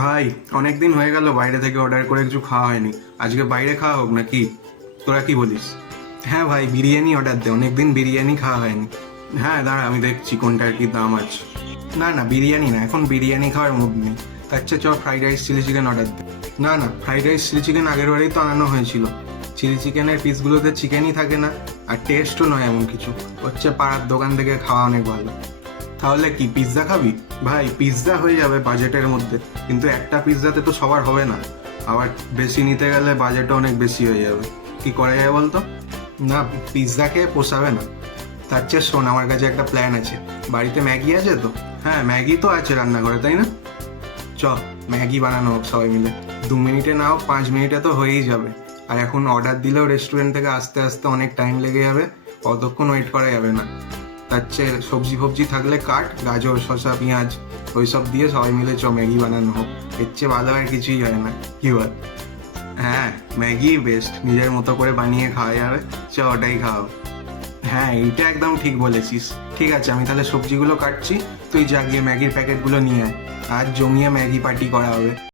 ভাই, অনেক দিন হয়ে গেল বাইরে থেকে অর্ডার করে কিছু খাওয়া হয়নি। আজকে বাইরে খাওয়া হোক নাকি? তোরা কি বলিস? হ্যাঁ ভাই, বিরিয়ানি অর্ডার দে, অনেকদিন বিরিয়ানি খাওয়া হয়নি। হ্যাঁ দাঁড়া, আমি দেখছি কোনটার কি দাম আছে। না না, বিরিয়ানি না, এখন বিরিয়ানি খাওয়ার মুড নেই। তার চেয়ে চ fried rice chilli chicken order দে। না না, ফ্রাইড রাইস চিলি চিকেন আগের বারেই তো আনানো হয়েছিল। চিলি চিকেনের পিসগুলোতে চিকেনই থাকে না, আর টেস্টও নয় এমন কিছু। হচ্ছে পাড়ার দোকান থেকে খাওয়া অনেক ভালো। তাহলে কি পিৎজা খাবি? ভাই, পিৎজা হয়ে যাবে বাজেটের মধ্যে, কিন্তু একটা পিৎজাতে তো সবার হবে না। আবার বেশি নিতে গেলে বাজেটও অনেক বেশি হয়ে যাবে। কি করা যায় বলতো? না, পিৎজা খেয়ে পোষাবে না। তার চেয়ে শোন, আমার কাছে একটা প্ল্যান আছে। বাড়িতে ম্যাগি আছে তো? হ্যাঁ, ম্যাগি তো আছে রান্নাঘরে, তাই না? চ, ম্যাগি বানানো হোক সবাই মিলে। 2 মিনিটে না হোক 5 মিনিটে তো হয়েই যাবে। আর এখন অর্ডার দিলেও রেস্টুরেন্ট থেকে আসতে আসতে অনেক টাইম লেগে যাবে, অতক্ষণ ওয়েট করা যাবে না। তার চেয়ে সবজি ফবজি থাকলে কাট, গাজর শসা পেঁয়াজ ওইসব দিয়ে সবাই মিলে ম্যাগি বানানো হোক। এর চেয়ে ভালো আর কিছুই হয় না, কি বল? হ্যাঁ, ম্যাগি বেস্ট, নিজের মতো করে বানিয়ে খাওয়া যাবে। ওটাই খাও। হ্যাঁ, এইটা একদম ঠিক বলেছিস। ঠিক আছে, আমি তাহলে সবজিগুলো কাটছি, তুই যা গিয়ে ম্যাগির প্যাকেটগুলো নিয়ে আয়। আজ জমিয়ে ম্যাগি পার্টি করা হবে।